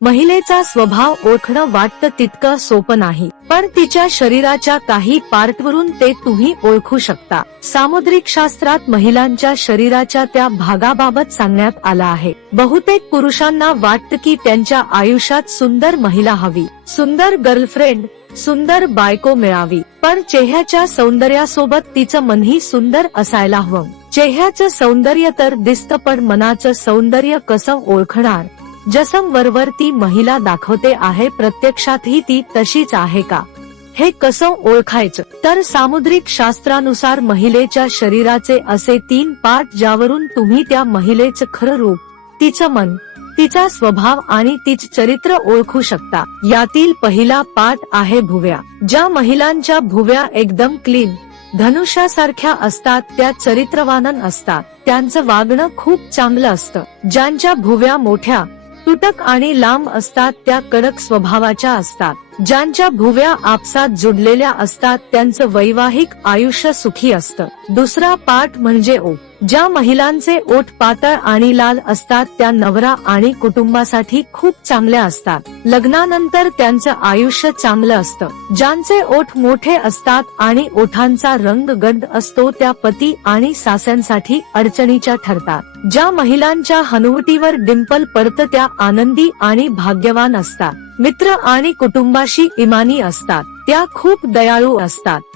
महिलेचा स्वभाव ओळखणं वाटतं तितकं सोपं नाही. पण तिच्या शरीराच्या काही पार्टवरून ते तुम्ही ओळखू शकता. सामुद्रिक शास्त्रात महिलांच्या शरीराच्या त्या भागाबाबत सांगण्यात आलं आहे. बहुतेक पुरुषांना वाटतं की त्यांच्या आयुष्यात सुंदर महिला हवी. सुंदर गर्लफ्रेंड सुंदर बायको मिळावी. पण चेहऱ्याच्या सौंदर्यासोबत तिचं मनही सुंदर असायला हवं. चेहऱ्याचं सौंदर्य तर दिसतं पण मनाचं सौंदर्य कसं ओळखणार? जसम वरवर ती महिला दाखवते आहे प्रत्यक्षातही ती तशीच आहे का? हे कसं ओळखायचं? तर सामुद्रिक शास्त्रानुसार महिलेच्या शरीराचे असे तीन पार्ट ज्यावरून तुम्ही त्या महिलेचं खरं रूप तिचं मन तिचा स्वभाव आणि तिच चरित्र ओळखू शकता. यातील पहिला पाठ आहे भुव्या. ज्या महिलांच्या भुव्या एकदम क्लीन धनुष्यासारख्या असतात त्या चरित्रवानन असतात. त्यांचं वागणं खूप चांगलं असतं. ज्यांच्या भुव्या मोठ्या तुटक आणि लांब असतात त्या कडक स्वभावाच्या असतात. ज्यांच्या भुव्या आपसात जुडलेल्या असतात त्यांचं वैवाहिक आयुष्य सुखी असतं. दुसरा पाठ म्हणजे ओठ ज्या महिलांचे ओठ पातळ आणि लाल असतात त्या नवरा आणि कुटुंबासाठी खूप चांगल्या असतात. लग्नानंतर त्यांचं आयुष्य चांगलं असतं. ज्यांचे ओठ मोठे असतात आणि ओठांचा रंग गड असतो त्या पती आणि सास्यांसाठी अडचणीच्या ठरतात. ज्या महिलांच्या हनुवटीवर डिंपल पडतं त्या आनंदी आणि भाग्यवान असतात. मित्र आणि कुटुंबाशी इमानी असतात. त्या खूप दयाळू असतात.